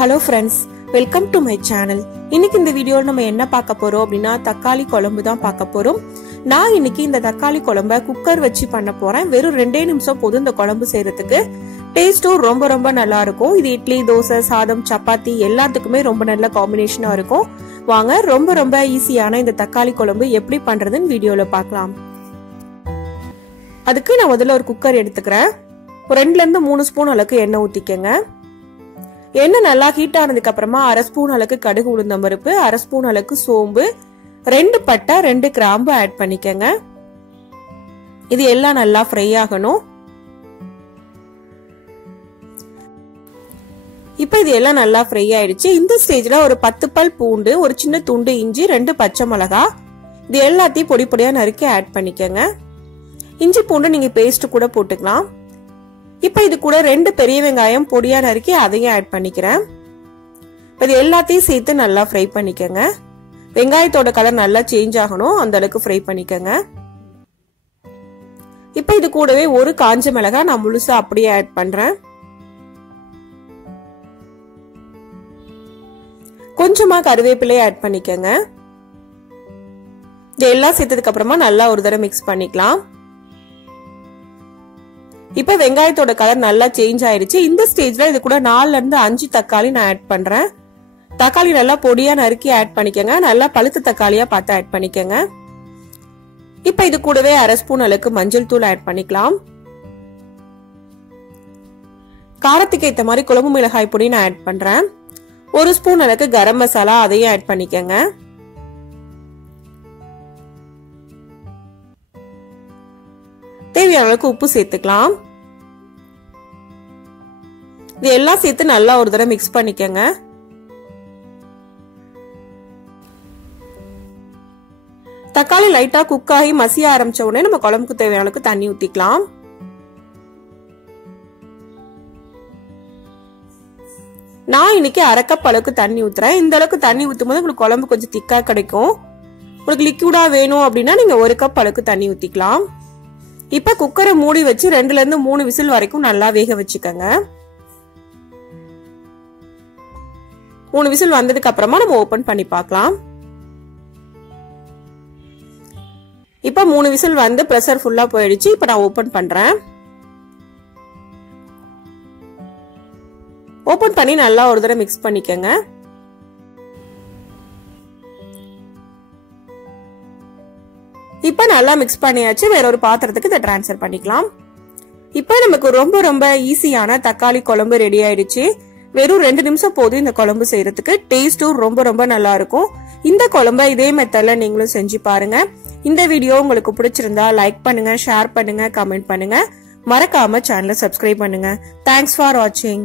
Hello friends, welcome to my channel. இன்னைக்கு இந்த வீடியோல நம்ம என்ன பார்க்க போறோம் அப்படினா தக்காளி குழம்பு தான் பார்க்க போறோம். நான் இன்னைக்கு இந்த தக்காளி குழம்பை குக்கர் வச்சு பண்ண போறேன். வெறும் 2 நிமிஷம் போதும் இந்த குழம்பு செய்யறதுக்கு. டேஸ்டும் ரொம்ப நல்லா இருக்கும். இது இட்லி, தோசை, சாதம், சப்பாத்தி எல்லாத்துக்குமே ரொம்ப நல்ல காம்பினேஷனா இருக்கும். வாங்க ரொம்ப ஈஸியான இந்த தக்காளி குழம்பு எப்படி பண்றதுன்னு வீடியோல பார்க்கலாம். அதுக்கு நான் முதல்ல ஒரு குக்கர் எடுத்துக்கிறேன். ஒரு 2 ல இருந்து 3 ஸ்பூன் அளவுக்கு எண்ணெய் ஊத்திக்கங்க. எண்ணெய் நல்லா ஹீட் ஆனதுக்கு அப்புறமா 1/2 ஸ்பூன் அளவுக்கு கடுகு உளுந்தம் பருப்பு, 1/2 ஸ்பூன் அளவுக்கு சோம்பு, 2 பட்டை, 2 கிராம்பு ஆட் பண்ணிக்கங்க. இது எல்லாம் நல்லா ஃப்ரை ஆகணும். இப்போ இது எல்லாம் நல்லா ஃப்ரை ஆயிடுச்சு. இந்த ஸ்டேஜ்ல ஒரு 10 பல் பூண்டு, ஒரு சின்ன துண்டு இஞ்சி, 2 பச்சை மிளகாய் இது எல்லாத்தையும் பொடியா நறுக்கி ஆட் பண்ணிக்கங்க. இஞ்சி பூண்டு நீங்க பேஸ்ட் கூட போட்டுக்கலாம். இப்போ இது கூட 2 பெரிய வெங்காயம் பொடியா நறுக்கி அதையும் ஆட் பண்ணிக்கிறேன். இது எல்லாத்தையும் சேர்த்து நல்லா ஃப்ரை பண்ணிக்கங்க. வெங்காயத்தோட கலர் நல்லா சேஞ்ச் ஆகணும், அந்த அளவுக்கு ஃப்ரை பண்ணிக்கங்க. இப்போ இது கூடவே ஒரு காஞ்ச மிளகாய் நான் முழுசா அப்படியே ஆட் பண்றேன். கொஞ்சமா கருவேப்பிலை ஆட் பண்ணிக்கங்க. இது எல்லாம் சேர்த்ததுக்கு அப்புறமா நல்லா ஒரு தடவை மிக்ஸ் பண்ணிக்கலாம். இப்ப வெங்காயத்தோட கலர் நல்லா சேஞ்ச் ஆயிடுச்சு. இந்த ஸ்டேஜ்ல இது கூட 4 ல இருந்து 5 தக்காளி நான் ஆட் பண்றேன். தக்காளி நல்லா பொடியா நறுக்கி ஆட் பண்ணிக்கங்க. நல்லா பழுத்த தக்காளியா பார்த்து ஆட் பண்ணிக்கங்க. இப்ப இது கூடவே 1/2 ஸ்பூன் அளவுக்கு மஞ்சள் தூள் ஆட் பண்ணிக்கலாம். காரத்துக்கு ஏத்த மாதிரி குழம்பு மிளகாய் பொடி நான் ஆட் பண்றேன். 1 ஸ்பூன் அளவுக்கு கரம் மசாலா அதையும் ஆட் பண்ணிக்கங்க. தேவையான அளவுக்கு உப்பு சேர்த்துக்கலாம். இது எல்லாம் சேர்த்து நல்லா ஒரு தடவை மிக்ஸ் பண்ணிக்கங்க. தக்காளி லைட்டா குக் ஆகி மசிய ஆரம்பிச்ச உடனே நம்ம குழம்புக்கு தேவையான அளவுக்கு தண்ணி ஊத்திக்கலாம். நான் இன்னைக்கு 1/2 கப் அளவுக்கு தண்ணி ஊத்துறேன். இந்த அளவுக்கு தண்ணி ஊத்தும் போது உங்களுக்கு குழம்பு கொஞ்சம் திக்கா கிடைக்கும். உங்களுக்கு லிக்விடா வேணும் அப்படின்னா நீங்க 1 கப் அளவுக்கு தண்ணி ஊத்திக்கலாம். இப்ப குக்கரை மூடி வச்சு 2 ல இருந்து 3 விசில் வரைக்கும் நல்லா வேக வச்சுக்கோங்க. 3 விசில் வந்ததுக்கு அப்புறமா நம்ம ஓபன் பண்ணி பார்க்கலாம். இப்ப 3 விசில் வந்து பிரஷர் ஃபுல்லா போயிடுச்சு. இப்ப நான் ஓபன் பண்றேன். ஓபன் பண்ணி நல்லா ஒரு தடவை மிக்ஸ் பண்ணிக்கங்க. இப்ப நல்லா மிக்ஸ் பண்ணியாச்சு. வேற ஒரு பாத்திரத்துக்கு இதை டிரான்ஸ்ஃபர் பண்ணிக்கலாம். இப்ப நமக்கு ரொம்ப ஈஸியான தக்காளி குழம்பு ரெடி ஆயிடுச்சு. வெறும் 2 நிமிஷம் போதும் இந்த குழம்பு செய்யறதுக்கு. டேஸ்டும் ரொம்ப நல்லா இருக்கும். இந்த குழம்பை இதே மெத்தட்ல நீங்களும் செஞ்சு பாருங்க. இந்த வீடியோ உங்களுக்கு பிடிச்சிருந்தா லைக் பண்ணுங்க, ஷேர் பண்ணுங்க, கமெண்ட் பண்ணுங்க. மறக்காம சேனலை சப்ஸ்கிரைப் பண்ணுங்க. தேங்க்ஸ் ஃபார் வாட்சிங்.